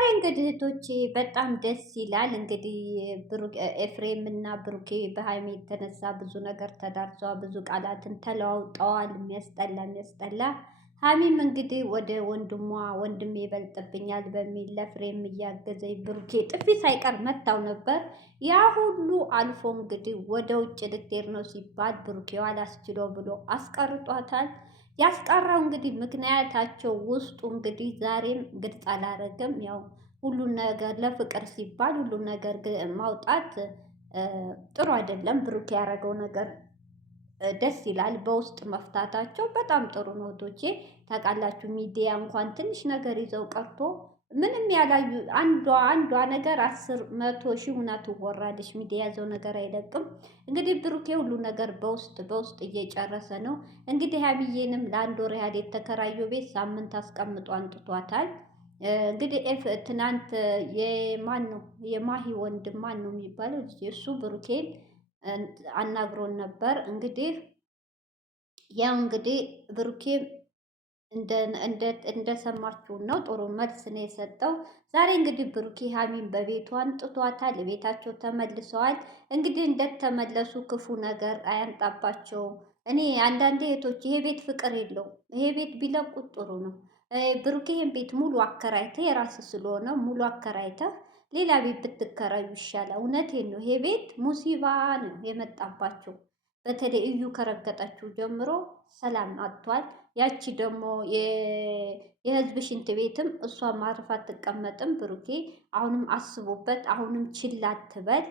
ዛሬ እንግዲህ እህቶቼ በጣም ደስ ይላል። እንግዲህ ኤፍሬም እና ብሩኬ በሀይሚ የተነሳ ብዙ ነገር ተዳርሰዋል። ብዙ ቃላትን ተለዋውጠዋል። የሚያስጠላ ሀሚም እንግዲህ ወደ ወንድሜ ይበልጥብኛል በሚል ለፍሬም እያገዘኝ ብሩኬ ጥፊ ሳይቀር መታው ነበር። ያ ሁሉ አልፎ እንግዲህ ወደ ውጭ ልትሄድ ነው ሲባል ብሩኬው አላስችለው ብሎ አስቀርጧታል። ያስቀራው እንግዲህ ምክንያታቸው ውስጡ እንግዲህ ዛሬም ግልጽ አላረገም። ያው ሁሉን ነገር ለፍቅር ሲባል ሁሉን ነገር ማውጣት ጥሩ አይደለም። ብሩክ ያደረገው ነገር ደስ ይላል። በውስጥ መፍታታቸው በጣም ጥሩ ነው። እህቶቼ ታውቃላችሁ፣ ሚዲያ እንኳን ትንሽ ነገር ይዘው ቀርቶ ምንም ያላዩ አንዷ ነገር 10 100 ሺህ ሁና ትወራለች። ሚዲያ ያዘው ነገር አይለቅም። እንግዲህ ብሩኬ ሁሉ ነገር በውስጥ እየጨረሰ ነው። እንግዲህ ሀይሚዬንም ለአንድ ወር ያህል የተከራየው ቤት ሳምንት አስቀምጦ አንጥቷታል። እንግዲህ ትናንት የማሂ ወንድም ማን ነው የሚባለው እሱ ብሩኬን አናግሮን ነበር። እንግዲህ ያው እንግዲህ ብሩኬም እንደሰማችሁን ነው። ጥሩ መልስ ነው የሰጠው። ዛሬ እንግዲህ ብሩኬ ሀሚን በቤቷ አንጥቷታል። ቤታቸው ተመልሰዋል። እንግዲህ እንደተመለሱ ክፉ ነገር አያንጣባቸው። እኔ አንዳንዴ እህቶች ይሄ ቤት ፍቅር የለውም። ይሄ ቤት ቢለቁት ጥሩ ነው። ብሩኬ ይሄን ቤት ሙሉ አከራይተህ የራስ ስለሆነ ሙሉ አከራይተህ ሌላ ቤት ብትከራዩ ይሻላል። እውነቴን ነው። ይሄ ቤት ሙሲባ ነው የመጣባቸው። በተለይ እዩ ከረገጠችው ጀምሮ ሰላም አጥቷል። ያቺ ደግሞ የህዝብ ሽንት ቤትም እሷ ማረፍ አትቀመጥም። ብሩኬ አሁንም አስቦበት፣ አሁንም ችላ አትበል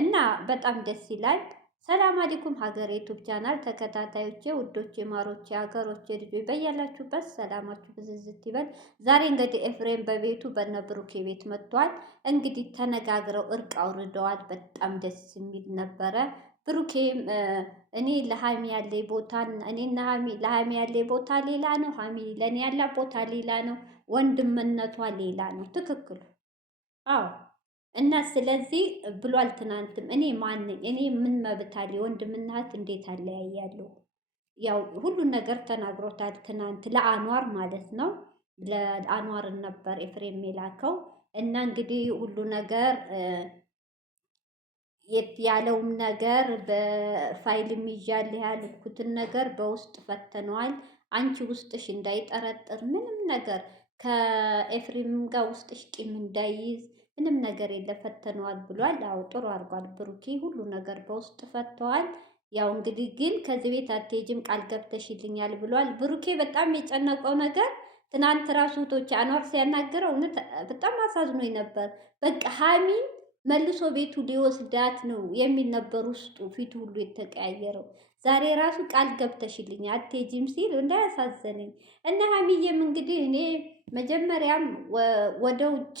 እና በጣም ደስ ይላል። ሰላም አለይኩም ሀገሬ ዩቱብ ቻናል ተከታታዮቼ፣ ውዶቼ፣ ማሮቼ፣ ሀገሮቼ ልጆች በያላችሁበት ሰላማችሁ ብዝዝት ይበል። ዛሬ እንግዲህ ኤፍሬም በቤቱ በነ ብሩኬ ቤት መጥቷል። እንግዲህ ተነጋግረው እርቅ አውርደዋል። በጣም ደስ የሚል ነበረ። ብሩኬም እኔ ለሀሚ ያለኝ ቦታ እኔና ለሀሚ ያለኝ ቦታ ሌላ ነው፣ ሀሚ ለእኔ ያላት ቦታ ሌላ ነው፣ ወንድምነቷ ሌላ ነው። ትክክል። አዎ። እና ስለዚህ ብሏል። ትናንትም እኔ ማንኝ እኔ ምን መብት አለ? ወንድምና እህት እንዴት አለያያለሁ? ያው ሁሉን ነገር ተናግሮታል። ትናንት ለአኗር ማለት ነው። ለአኗርን ነበር ኤፍሬም የላከው እና እንግዲህ ሁሉ ነገር ያለውም ነገር በፋይልም ይዣለሁ ያልኩትን ነገር በውስጥ ፈተነዋል። አንቺ ውስጥሽ እንዳይጠረጥር ምንም ነገር ከኤፍሬም ጋር ውስጥሽ ቂም እንዳይይዝ ምንም ነገር የለ ፈተነዋል ብሏል። አዎ ጥሩ አድርጓል ብሩኬ። ሁሉ ነገር በውስጥ ፈተዋል። ያው እንግዲህ ግን ከዚህ ቤት አትሄጂም ቃል ገብተሽልኛል ብሏል። ብሩኬ በጣም የጨነቀው ነገር ትናንት ራሱ ቶች አኗር ሲያናገረው እውነት በጣም አሳዝኖኝ ነበር። በቃ ሀሚን መልሶ ቤቱ ሊወስዳት ነው የሚል ነበር ውስጡ፣ ፊቱ ሁሉ የተቀያየረው። ዛሬ ራሱ ቃል ገብተሽልኝ አትሄጂም ሲል እንዳያሳዘነኝ እና ሀሚዬም እንግዲህ እኔ መጀመሪያም ወደ ውጭ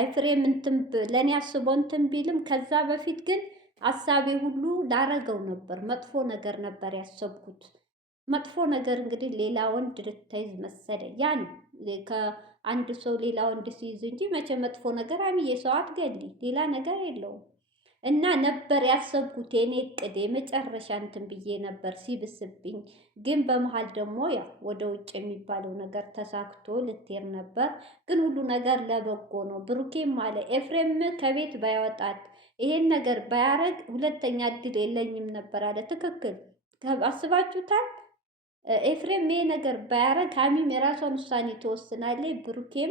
ኤፍሬም እንትን ለእኔ አስቦ እንትን ቢልም ከዛ በፊት ግን አሳቤ ሁሉ ላረገው ነበር። መጥፎ ነገር ነበር ያሰብኩት። መጥፎ ነገር እንግዲህ ሌላ ወንድ ልትይዝ መሰለኝ። ያን ከአንድ ሰው ሌላ ወንድ ሲይዝ እንጂ መቼ መጥፎ ነገር አምዬ ሰው አትገሊ፣ ሌላ ነገር የለውም። እና ነበር ያሰብኩት የኔ እቅድ የመጨረሻ እንትን ብዬ ነበር ሲብስብኝ። ግን በመሀል ደግሞ ያው ወደ ውጭ የሚባለው ነገር ተሳክቶ ልትሄድ ነበር። ግን ሁሉ ነገር ለበጎ ነው። ብሩኬም አለ ኤፍሬም ከቤት ባያወጣት ይሄን ነገር ባያረግ ሁለተኛ እድል የለኝም ነበር አለ። ትክክል። አስባችሁታል? ኤፍሬም ይሄ ነገር ባያረግ ሀሚም የራሷን ውሳኔ ትወስናለች። ብሩኬም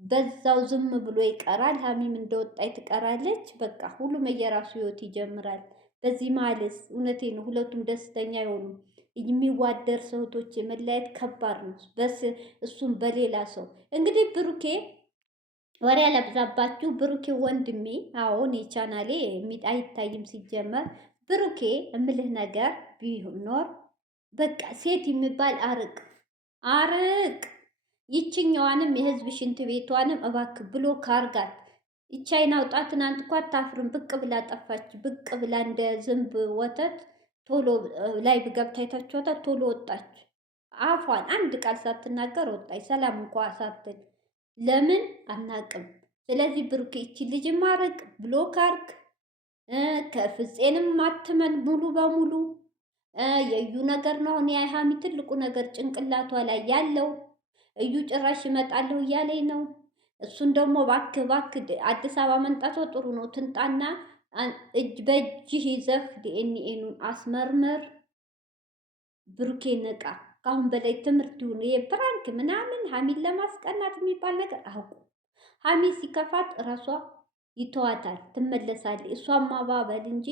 በዛው ዝም ብሎ ይቀራል። ሀሚም እንደወጣች ትቀራለች። በቃ ሁሉም የየራሱ ህይወት ይጀምራል። በዚህ መሀልስ እውነቴ ነው ሁለቱም ደስተኛ አይሆኑም። የሚዋደር ሰውቶች መለያየት ከባድ ነው። እሱም በሌላ ሰው እንግዲህ ብሩኬ ወሬ ያለብዛባችሁ። ብሩኬ ወንድሜ፣ አዎ እኔ ቻናሌ አይታይም ሲጀመር። ብሩኬ እምልህ ነገር ቢኖር በቃ ሴት የሚባል አርቅ አርቅ። ይችኛዋንም የህዝብ ሽንት ቤቷንም እባክህ ብሎ ካርጋት። ይቻይን አውጣ። ትናንት እኮ አታፍርም። ብቅ ብላ ጠፋች። ብቅ ብላ እንደ ዝንብ ወተት ቶሎ ላይ ገብታ አይታችኋታል። ቶሎ ወጣች። አፏን አንድ ቃል ሳትናገር ወጣች። ሰላም እንኳ ሳትል ለምን አናቅም። ስለዚህ ብሩክ ይቺ ልጅ ማረቅ ብሎ ካርክ ከፍፄንም ማትመን ሙሉ በሙሉ የዩ ነገር ነው። አሁን የሀሚ ትልቁ ነገር ጭንቅላቷ ላይ ያለው እዩ ጭራሽ እመጣለሁ እያለኝ ነው። እሱን ደግሞ እባክህ እባክህ አዲስ አበባ መምጣቷ ጥሩ ነው። ትምጣና እጅ በእጅህ ይዘህ ዲኤንኤኑን አስመርምር። ብሩኬ ነቃ። ከአሁን በላይ ትምህርት ይሁን። ይሄ ፕራንክ ምናምን ሀሚን ለማስቀናት የሚባል ነገር አውቁ። ሀሚ ሲከፋት እራሷ ይተዋታል፣ ትመለሳለች። እሷም ማባበል እንጂ